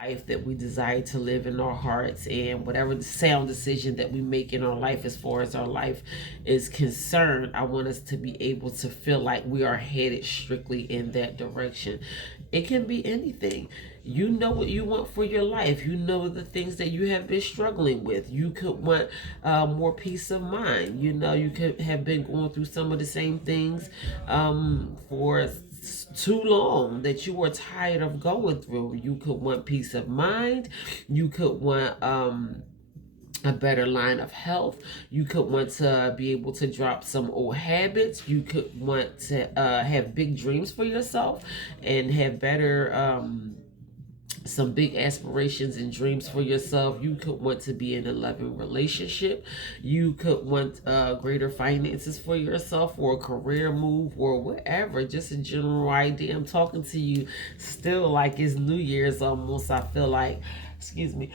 life that we desire to live in our hearts, and whatever the sound decision that we make in our life as far as our life is concerned, I want us to be able to feel like we are headed strictly in that direction. It can be anything. You know what you want for your life. You know the things that you have been struggling with. You could want more peace of mind. You know, you could have been going through some of the same things for too long that you were tired of going through. You could want peace of mind. You could want a better line of health. You could want to be able to drop some old habits. You could want to have big dreams for yourself and have better some big aspirations and dreams for yourself. You could want to be in a loving relationship. You could want greater finances for yourself, or a career move, or whatever. Just a general idea. I'm talking to you still like it's New Year's almost. I feel like, excuse me.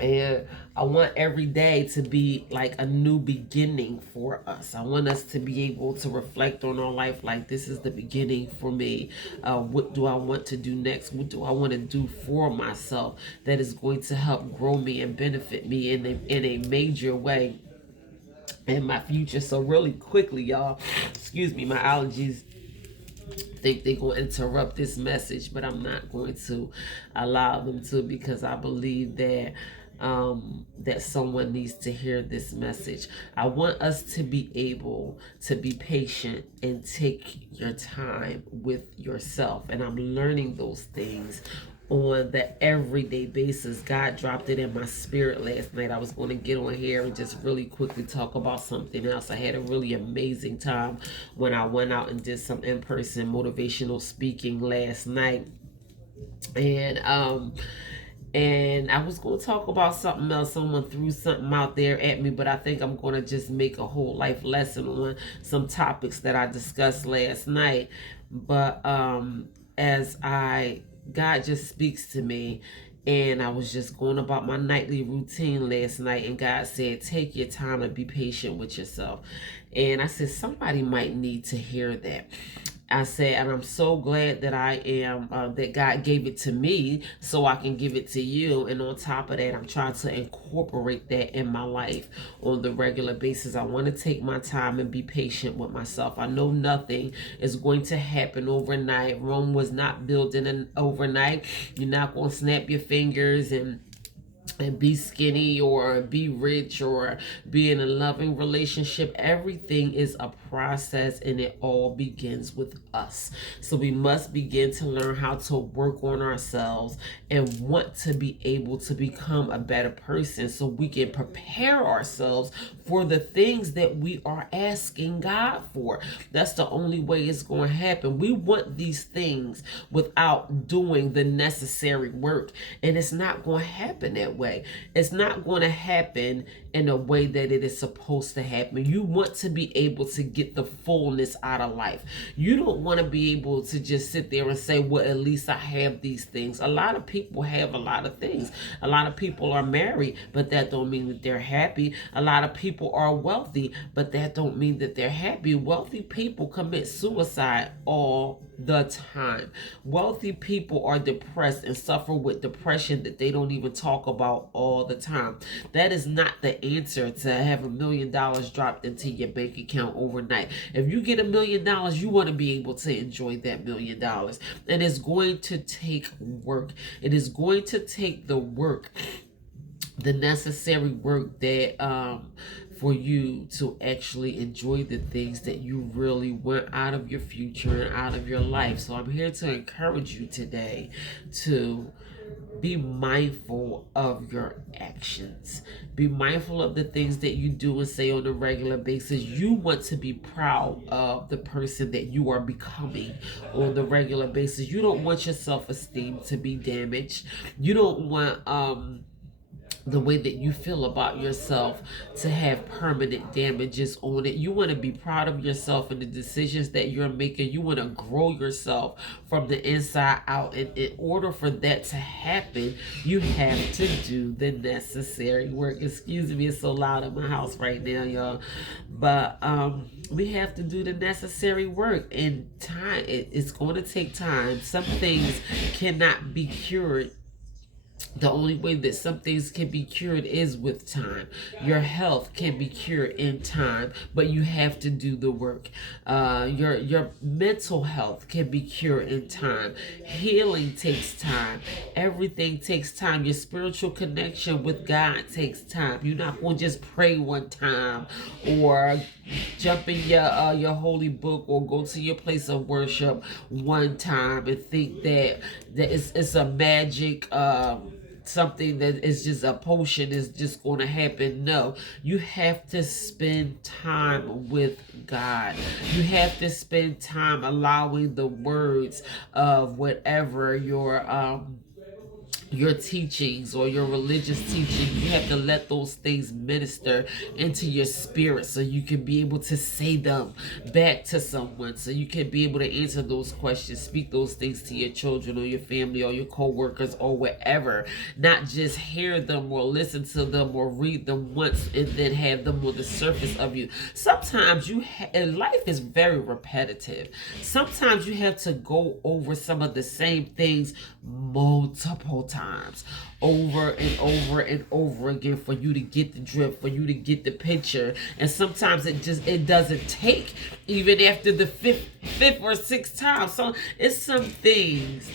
And I want every day to be like a new beginning for us. I want us to be able to reflect on our life like this is the beginning for me. What do I want to do next? What do I want to do for myself that is going to help grow me and benefit me in a major way in my future? So really quickly, y'all, excuse me, my allergies think they're going to interrupt this message, but I'm not going to allow them to, because I believe that that someone needs to hear this message. I want us to be able to be patient and take your time with yourself. And I'm learning those things on the everyday basis. God dropped it in my spirit last night. I was going to get on here and just really quickly talk about something else. I had a really amazing time when I went out and did some in-person motivational speaking last night. And I was going to talk about something else. Someone threw something out there at me, but I think I'm going to just make a whole life lesson on some topics that I discussed last night. But as God just speaks to me, and I was just going about my nightly routine last night, and God said, take your time and be patient with yourself. And I said, somebody might need to hear that. I said, and I'm so glad that I am, that God gave it to me so I can give it to you. And on top of that, I'm trying to incorporate that in my life on the regular basis. I want to take my time and be patient with myself. I know nothing is going to happen overnight. Rome was not built in an overnight. You're not going to snap your fingers and be skinny or be rich or be in a loving relationship. Everything is a process, and it all begins with us. So we must begin to learn how to work on ourselves and want to be able to become a better person so we can prepare ourselves for the things that we are asking God for. That's the only way it's going to happen. We want these things without doing the necessary work, and it's not going to happen that way. It's not going to happen in a way that it is supposed to happen. You want to be able to get the fullness out of life. You don't want to be able to just sit there and say, well, at least I have these things. A lot of people have a lot of things. A lot of people are married, but that don't mean that they're happy. A lot of people are wealthy, but that don't mean that they're happy. Wealthy people commit suicide all the time. Wealthy people are depressed and suffer with depression that they don't even talk about all the time. That is not the answer to have $1,000,000 dropped into your bank account overnight. If you get $1,000,000, you want to be able to enjoy that $1,000,000. And it's going to take work. It is going to take the work, the necessary work that for you to actually enjoy the things that you really want out of your future and out of your life. So I'm here to encourage you today to be mindful of your actions. Be mindful of the things that you do and say on a regular basis. You want to be proud of the person that you are becoming on the regular basis. You don't want your self-esteem to be damaged. You don't want the way that you feel about yourself to have permanent damages on it. You want to be proud of yourself and the decisions that you're making. You want to grow yourself from the inside out. And in order for that to happen, you have to do the necessary work. Excuse me, it's so loud in my house right now, y'all. But we have to do the necessary work, and time, it's going to take time. Some things cannot be cured. The only way that some things can be cured is with time. Your health can be cured in time, but you have to do the work. Your mental health can be cured in time. Healing takes time. Everything takes time. Your spiritual connection with God takes time. You're not going to just pray one time or jump in your holy book or go to your place of worship one time and think that it's a magic something that is just a potion is just going to happen. No, you have to spend time with God. You have to spend time allowing the words of whatever your teachings or your religious teachings, you have to let those things minister into your spirit so you can be able to say them back to someone, so you can be able to answer those questions, speak those things to your children or your family or your co-workers or whatever. Not just hear them or listen to them or read them once and then have them on the surface of you. Sometimes life is very repetitive. Sometimes you have to go over some of the same things multiple times, over and over and over again, for you to get the drift, for you to get the picture. And sometimes it doesn't take even after the fifth or sixth time. So it's some things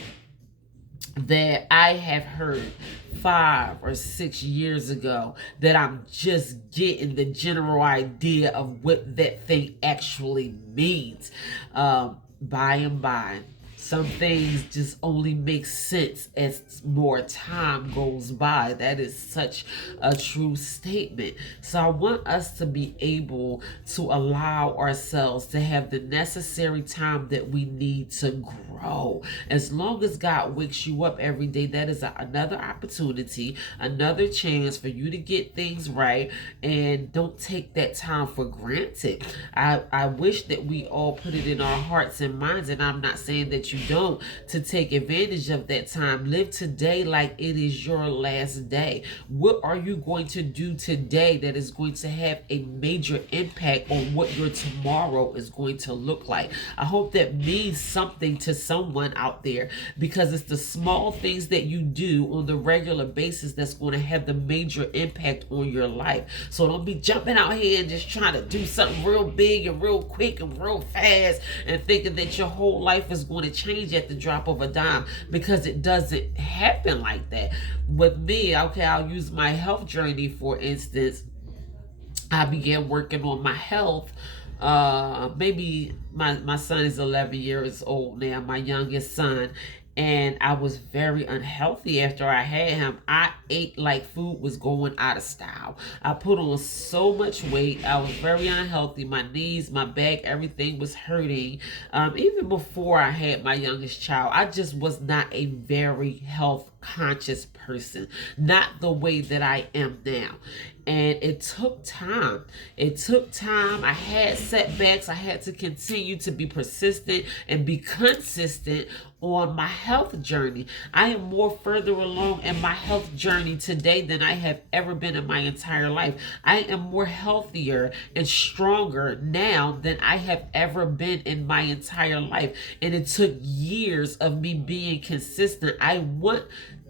that I have heard 5 or 6 years ago that I'm just getting the general idea of what that thing actually means. By and by, some things just only make sense as more time goes by. That is such a true statement. So I want us to be able to allow ourselves to have the necessary time that we need to grow. As long as God wakes you up every day, that is another opportunity, another chance for you to get things right. And don't take that time for granted. I wish that we all put it in our hearts and minds, and I'm not saying that you don't, to take advantage of that time. Live today like it is your last day. What are you going to do today that is going to have a major impact on what your tomorrow is going to look like? I hope that means something to someone out there, because it's the small things that you do on the regular basis that's going to have the major impact on your life. So don't be jumping out here and just trying to do something real big and real quick and real fast and thinking that your whole life is going to change at the drop of a dime, because it doesn't happen like that. With me, okay, I'll use my health journey for instance. I began working on my health. Maybe my son is 11 years old now, my youngest son. And I was very unhealthy after I had him. I ate like food was going out of style. I put on so much weight. I was very unhealthy. My knees, my back, everything was hurting. Even before I had my youngest child, I just was not a very health conscious person. Not the way that I am now. And it took time. I had setbacks. I had to continue to be persistent and be consistent on my health journey. I am more further along in my health journey today than I have ever been in my entire life. I am more healthier and stronger now than I have ever been in my entire life. And it took years of me being consistent. I want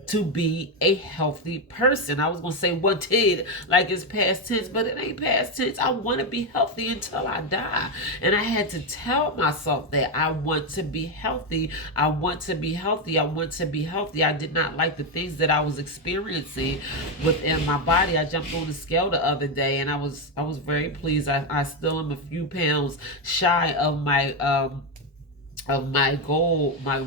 to be a healthy person. I was going to say wanted like it's past tense, but it ain't past tense. I want to be healthy until I die. And I had to tell myself that I want to be healthy. I want to be healthy. I want to be healthy. I did not like the things that I was experiencing within my body. I jumped on the scale the other day and I was very pleased. I still am a few pounds shy of my of my goal, my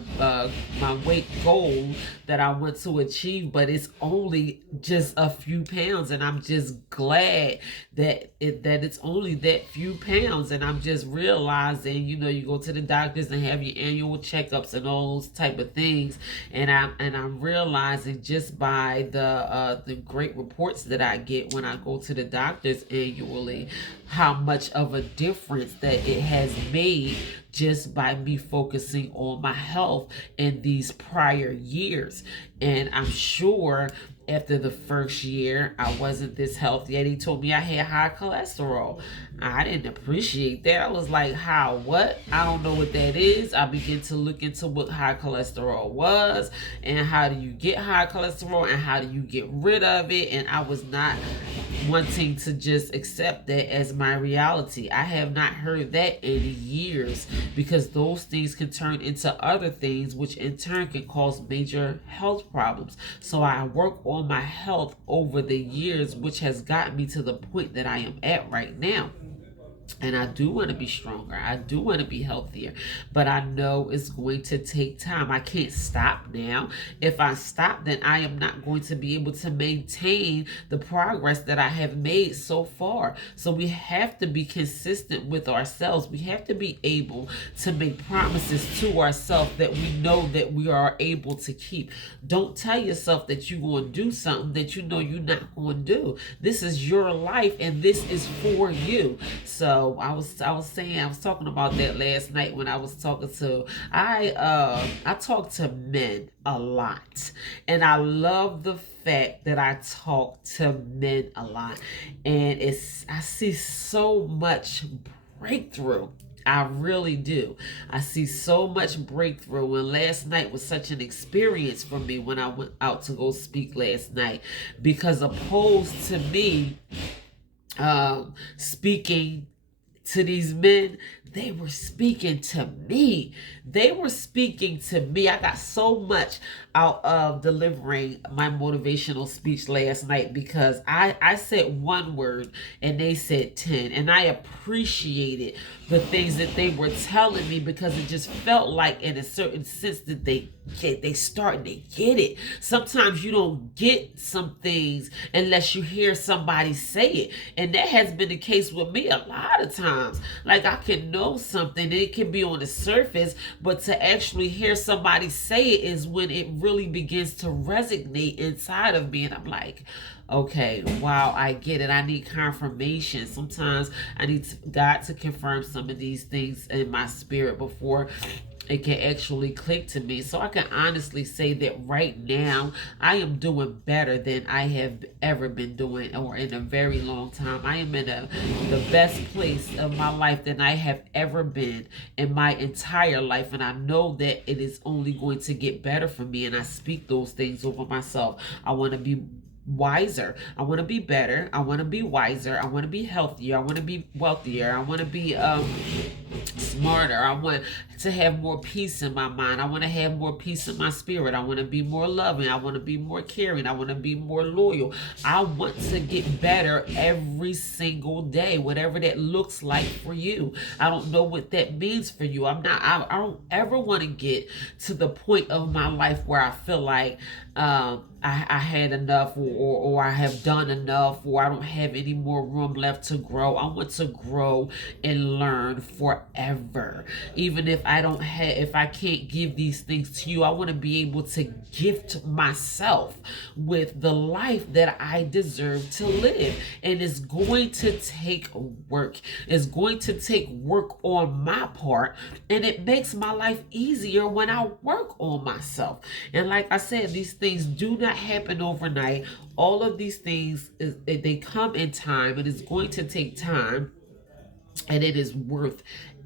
weight goal that I want to achieve, but it's only just a few pounds, and I'm just glad that it's only that few pounds, and I'm just realizing, you go to the doctors and have your annual checkups and all those type of things, and I'm realizing just by the great reports that I get when I go to the doctors annually, how much of a difference that it has made just by me focusing on my health in these prior years. And I'm sure after the first year, I wasn't this healthy. And he told me I had high cholesterol. I didn't appreciate that. I was like, how? What? I don't know what that is. I began to look into what high cholesterol was and how do you get high cholesterol and how do you get rid of it. And I was not wanting to just accept that as my reality. I have not heard that in years, because those things can turn into other things, which in turn can cause major health problems. So I work on my health over the years, which has gotten me to the point that I am at right now. And I do want to be stronger. I do want to be healthier. But I know it's going to take time. I can't stop now. If I stop, then I am not going to be able to maintain the progress that I have made so far. So we have to be consistent with ourselves. We have to be able to make promises to ourselves that we know that we are able to keep. Don't tell yourself that you're going to do something that you know you're not going to do. This is your life and this is for you. So I was talking about that last night when I was talking to I talk to men a lot, and I love the fact that I talk to men a lot, and I see so much breakthrough. I really do. I see so much breakthrough, and last night was such an experience for me when I went out to go speak last night, because opposed to me speaking to these men, they were speaking to me. They were speaking to me. I got so much out of delivering my motivational speech last night, because I said one word and they said 10. And I appreciated the things that they were telling me, because it just felt like in a certain sense that they starting to get it. Sometimes you don't get some things unless you hear somebody say it. And that has been the case with me a lot of times. Like, I can know something, it can be on the surface, but to actually hear somebody say it is when it really begins to resonate inside of me. And I'm like, okay, wow, I get it. I need confirmation. Sometimes I need God to confirm some of these things in my spirit before it can actually click to me. So I can honestly say that right now I am doing better than I have ever been doing, or in a very long time. I am in the best place of my life than I have ever been in my entire life, and I know that it is only going to get better for me, and I speak those things over myself. I want to be wiser. I want to be better. I want to be wiser. I want to be healthier. I want to be wealthier. I want to be smarter. I want to have more peace in my mind. I want to have more peace in my spirit. I want to be more loving. I want to be more caring. I want to be more loyal. I want to get better every single day, whatever that looks like for you. I don't know what that means for you. I don't ever want to get to the point of my life where I feel like I had enough, or I have done enough, or I don't have any more room left to grow. I want to grow and learn forever. Even if I can't give these things to you, I want to be able to gift myself with the life that I deserve to live. And it's going to take work. It's going to take work on my part, and it makes my life easier when I work on myself. And like I said, these things do not happen overnight. All of these things, they come in time, and it's going to take time, and it is worth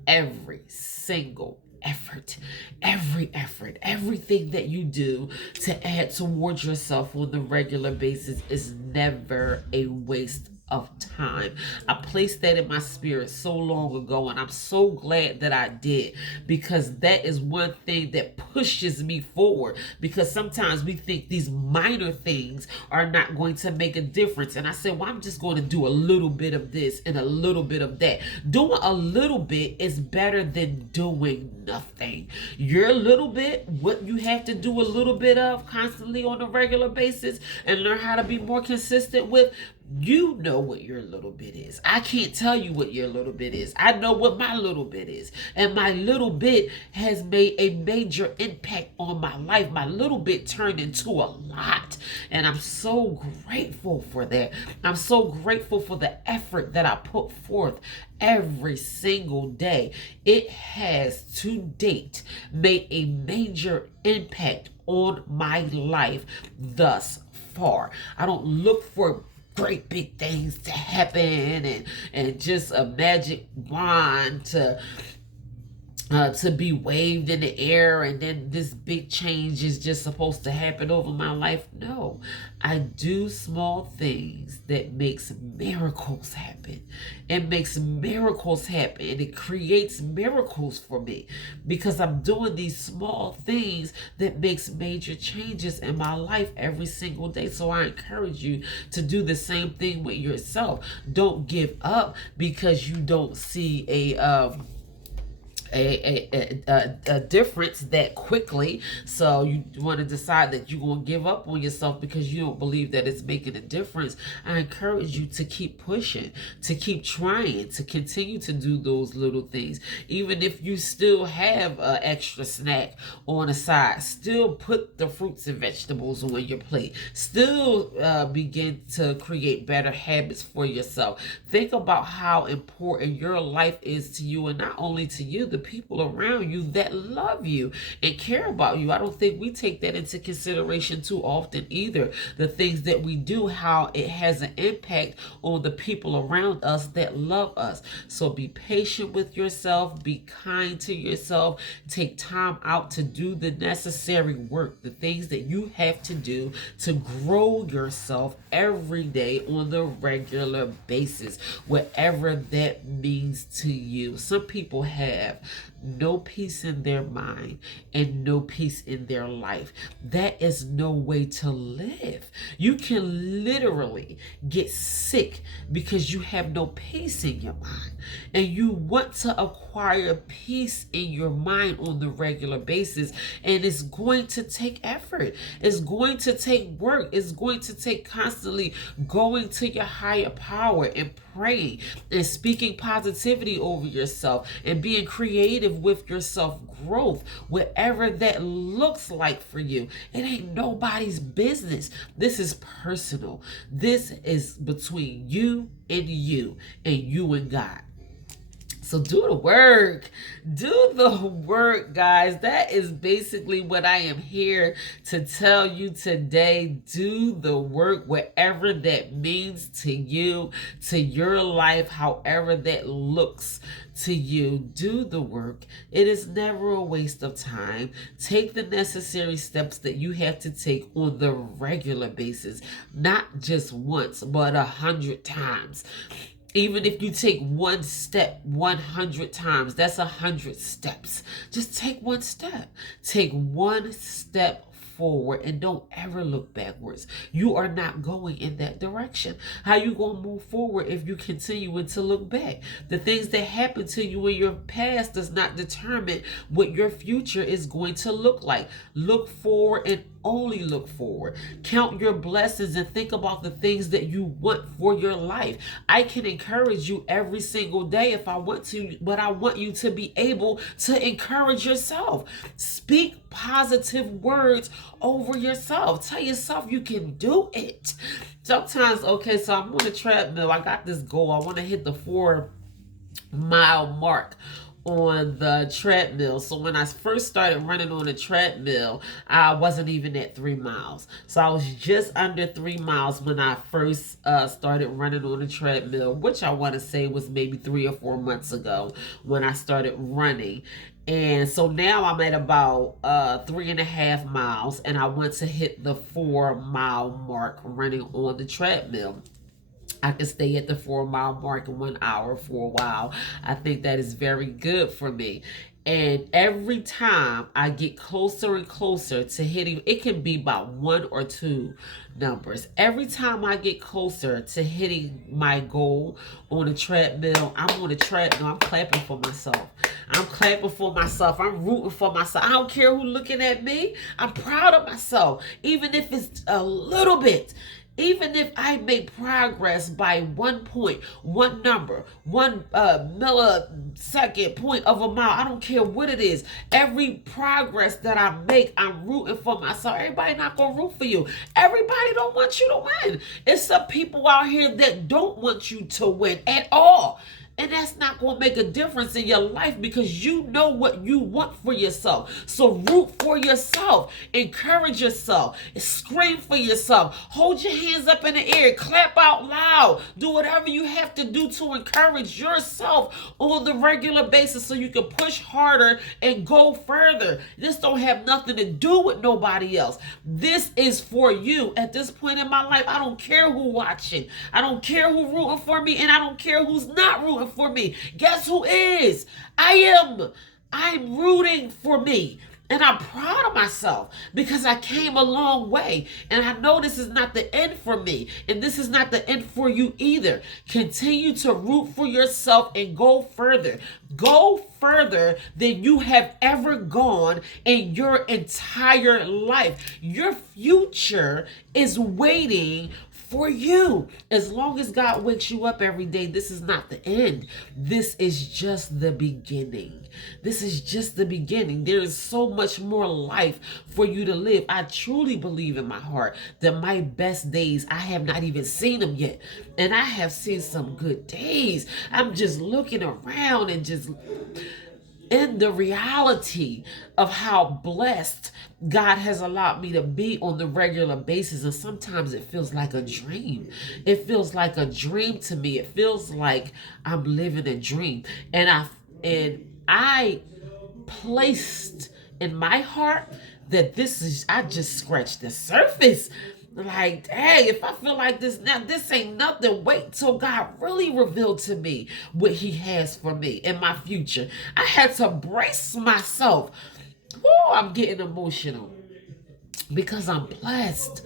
every single effort, everything that you do to add towards yourself on the regular basis is never a waste of time. I placed that in my spirit so long ago, and I'm so glad that I did, because that is one thing that pushes me forward. Because sometimes we think these minor things are not going to make a difference. And I said, well, I'm just going to do a little bit of this and a little bit of that. Doing a little bit is better than doing nothing. Your little bit, what you have to do a little bit of constantly on a regular basis and learn how to be more consistent with, you know what your little bit is. I can't tell you what your little bit is. I know what my little bit is. And my little bit has made a major impact on my life. My little bit turned into a lot. And I'm so grateful for that. I'm so grateful for the effort that I put forth every single day. It has to date made a major impact on my life thus far. I don't look for great big things to happen and just a magic wand to be waved in the air and then this big change is just supposed to happen over my life. No, I do small things that makes miracles happen. It makes miracles happen, and it creates miracles for me because I'm doing these small things that makes major changes in my life every single day. So I encourage you to do the same thing with yourself. Don't give up because you don't see a difference that quickly. So you want to decide that you're going to give up on yourself because you don't believe that it's making a difference. I encourage you to keep pushing, to keep trying, to continue to do those little things. Even if you still have an extra snack on the side, still put the fruits and vegetables on your plate. Still begin to create better habits for yourself. Think about how important your life is to you, and not only to you, the people around you that love you and care about you. I don't think we take that into consideration too often either. The things that we do, how it has an impact on the people around us that love us. So be patient with yourself, be kind to yourself, take time out to do the necessary work, the things that you have to do to grow yourself every day on the regular basis, whatever that means to you. Some people have no peace in their mind and no peace in their life. That is no way to live. You can literally get sick because you have no peace in your mind, and you want to acquire peace in your mind on the regular basis, and it's going to take effort. It's going to take work. It's going to take constantly going to your higher power and praying and speaking positivity over yourself and being creative with your self growth, whatever that looks like for you. It ain't nobody's business. This is personal. This is between you and you and God. So do the work. Do the work, guys. That is basically what I am here to tell you today. Do the work, whatever that means to you, to your life, however that looks to you. Do the work. It is never a waste of time. Take the necessary steps that you have to take on the regular basis, not just once, but 100 times. Even if you take one step 100 times, that's 100 steps. Just take one step. Take one step forward and don't ever look backwards. You are not going in that direction. How you going to move forward if you continue to look back? The things that happened to you in your past does not determine what your future is going to look like. Look forward and only look forward. Count your blessings and think about the things that you want for your life. I can encourage you every single day if I want to, but I want you to be able to encourage yourself. Speak positive words over yourself. Tell yourself you can do it. Sometimes, okay, so I'm on a treadmill. I got this goal. I want to hit the 4-mile mark on the treadmill. So when I first started running on the treadmill, I wasn't even at 3 miles. So I was just under 3 miles when I first started running on the treadmill, which I want to say was maybe 3 or 4 months ago when I started running. And so now I'm at about 3.5 miles, and I want to hit the 4-mile mark running on the treadmill. I can stay at the 4 mile mark in 1 hour for a while. I think that is very good for me. And every time I get closer and closer to hitting, it can be about one or two numbers. Every time I get closer to hitting my goal on a treadmill, I'm on a treadmill, I'm clapping for myself. I'm clapping for myself. I'm rooting for myself. I don't care who's looking at me. I'm proud of myself, even if it's a little bit. Even if I make progress by 1 point, one number, one millisecond point of a mile, I don't care what it is. Every progress that I make, I'm rooting for myself. Everybody not gonna root for you. Everybody don't want you to win. It's some people out here that don't want you to win at all. And that's not going to make a difference in your life because you know what you want for yourself. So root for yourself. Encourage yourself. Scream for yourself. Hold your hands up in the air. Clap out loud. Do whatever you have to do to encourage yourself on the regular basis so you can push harder and go further. This don't have nothing to do with nobody else. This is for you. At this point in my life, I don't care who's watching. I don't care who's rooting for me, and I don't care who's not rooting for me. Guess who is? I'm rooting for me. And I'm proud of myself because I came a long way. And I know this is not the end for me. And this is not the end for you either. Continue to root for yourself and go further. Go further than you have ever gone in your entire life. Your future is waiting for you. As long as God wakes you up every day, this is not the end. This is just the beginning. This is just the beginning. There is so much more life for you to live. I truly believe in my heart that my best days, I have not even seen them yet. And I have seen some good days. I'm just looking around and just in the reality of how blessed God has allowed me to be on the regular basis. And sometimes it feels like a dream. It feels like a dream to me. It feels like I'm living a dream. And I placed in my heart that I just scratched the surface. Like, hey, if I feel like this now, this ain't nothing. Wait till God really revealed to me what he has for me in my future. I had to brace myself. Oh, I'm getting emotional because I'm blessed.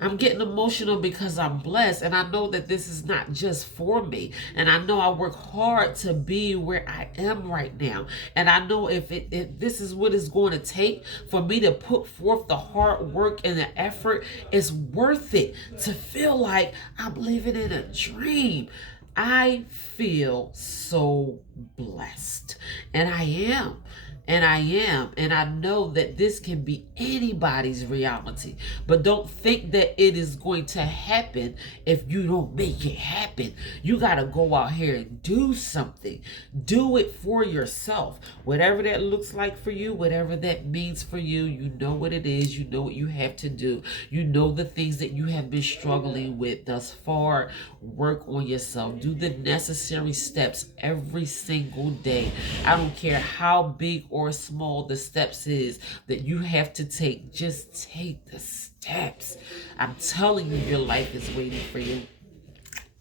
I'm getting emotional because I'm blessed, and I know that this is not just for me. And I know I work hard to be where I am right now. And I know if this is what it's going to take for me to put forth the hard work and the effort, it's worth it to feel like I'm living in a dream. I feel so blessed, and I am. And I am. And I know that this can be anybody's reality. But don't think that it is going to happen if you don't make it happen. You got to go out here and do something. Do it for yourself. Whatever that looks like for you, whatever that means for you, you know what it is. You know what you have to do. You know the things that you have been struggling with thus far. Work on yourself. Do the necessary steps every single day. I don't care how big or small the steps is that you have to take. Just take the steps. I'm telling you, your life is waiting for you.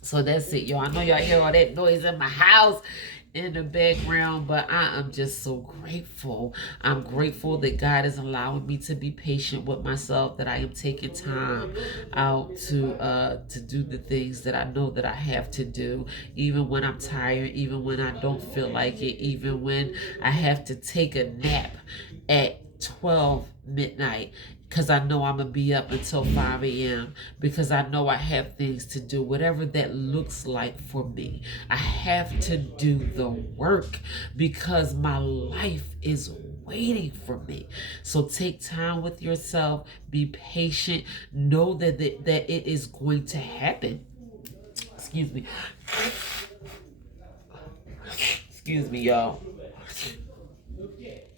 So that's it, y'all. I know y'all hear all that noise in my house in the background, but I am just so grateful. I'm grateful that God is allowing me to be patient with myself, that I am taking time out to do the things that I know that I have to do, even when I'm tired, even when I don't feel like it, even when I have to take a nap at 12 midnight, because I know I'm going to be up until 5 a.m. because I know I have things to do, whatever that looks like for me. I have to do the work because my life is waiting for me. So take time with yourself. Be patient. Know that it is going to happen. Excuse me. Excuse me, y'all.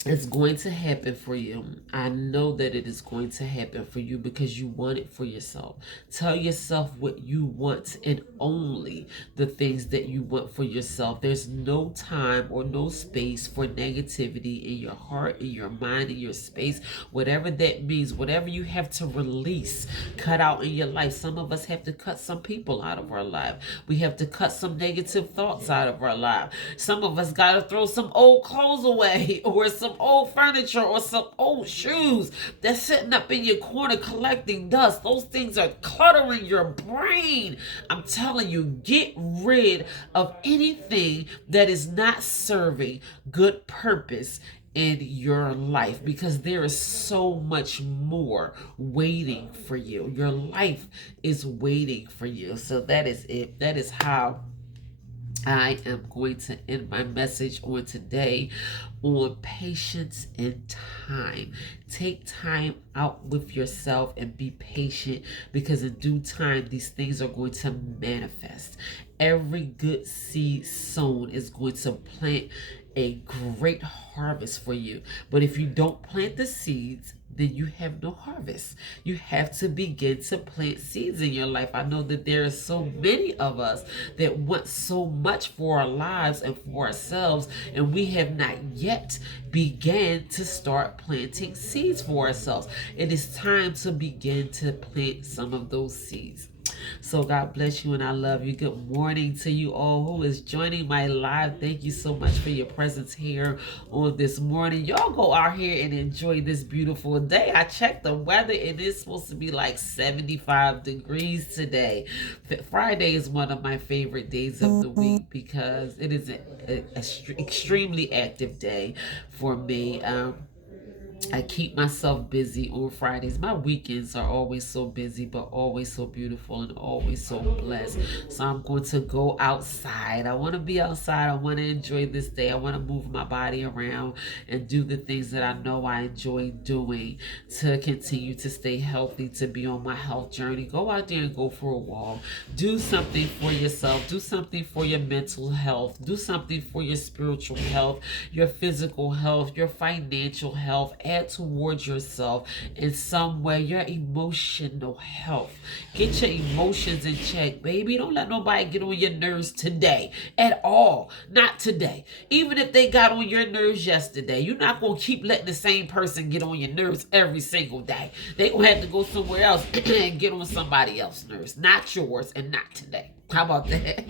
It's going to happen for you. I know that it is going to happen for you because you want it for yourself. Tell yourself what you want and only the things that you want for yourself. There's no time or no space for negativity in your heart, in your mind, in your space, whatever that means, whatever you have to release, cut out in your life. Some of us have to cut some people out of our life. We have to cut some negative thoughts out of our life. Some of us got to throw some old clothes away or some old furniture or some old shoes that's sitting up in your corner collecting dust. Those things are cluttering your brain. I'm telling you, get rid of anything that is not serving good purpose in your life, because there is so much more waiting for you. Your life is waiting for you. So that is it. That is how I am going to end my message on today on patience and time. Take time out with yourself and be patient, because in due time, these things are going to manifest. Every good seed sown is going to plant a great harvest for you. But if you don't plant the seeds, then you have no harvest. You have to begin to plant seeds in your life. I know that there are so many of us that want so much for our lives and for ourselves, and we have not yet began to start planting seeds for ourselves. It is time to begin to plant some of those seeds. So God bless you and I love you. Good morning to you all who is joining my live. Thank you so much for your presence here on this morning. Y'all go out here and enjoy this beautiful day. I checked the weather and it's supposed to be like 75 degrees today. Friday is one of my favorite days of the week because it is an extremely active day for me. I keep myself busy on Fridays. My weekends are always so busy, but always so beautiful and always so blessed. So I'm going to go outside. I want to be outside. I want to enjoy this day. I want to move my body around and do the things that I know I enjoy doing to continue to stay healthy, to be on my health journey. Go out there and go for a walk. Do something for yourself. Do something for your mental health. Do something for your spiritual health, your physical health, your financial health. Add towards yourself in some way, your emotional health. Get your emotions in check, baby. Don't let nobody get on your nerves today at all. Not today. Even if they got on your nerves yesterday, you're not going to keep letting the same person get on your nerves every single day. They going to have to go somewhere else and get on somebody else's nerves. Not yours and not today. How about that?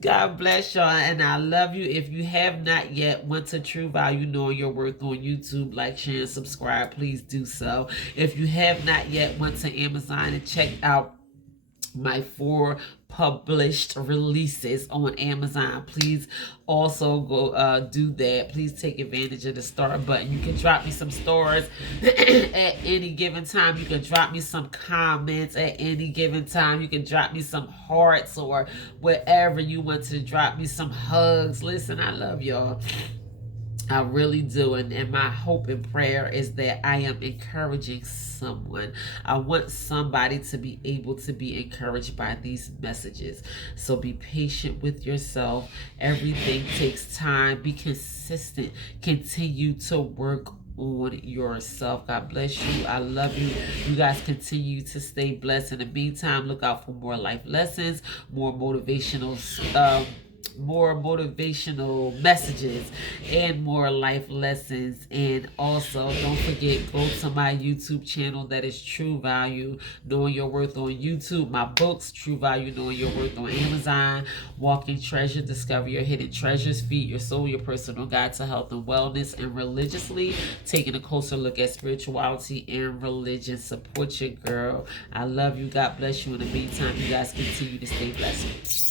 God bless y'all, and I love you. If you have not yet went to True Value Knowing Your Worth on YouTube, like, share, and subscribe, please do so. If you have not yet went to Amazon and checked out my 4 published releases on Amazon, please also go do that. Please take advantage of the start button. You can drop me some stars at any given time. You can drop me some comments at any given time. You can drop me some hearts or whatever you want to drop me, some hugs. Listen, I love y'all. I really do. And my hope and prayer is that I am encouraging someone. I want somebody to be able to be encouraged by these messages. So be patient with yourself. Everything takes time. Be consistent. Continue to work on yourself. God bless you. I love you. You guys continue to stay blessed. In the meantime, look out for more life lessons, more motivational messages, and more life lessons. And also, don't forget, go to my YouTube channel. That is True Value Knowing Your Worth on YouTube. My books, True Value Knowing Your Worth on Amazon. Walking Treasure, Discover Your Hidden Treasures. Feed Your Soul, Your Personal Guide to Health and Wellness. And Religiously, taking a closer look at spirituality and religion. Support your girl. I love you. God bless you. In the meantime, you guys continue to stay blessed.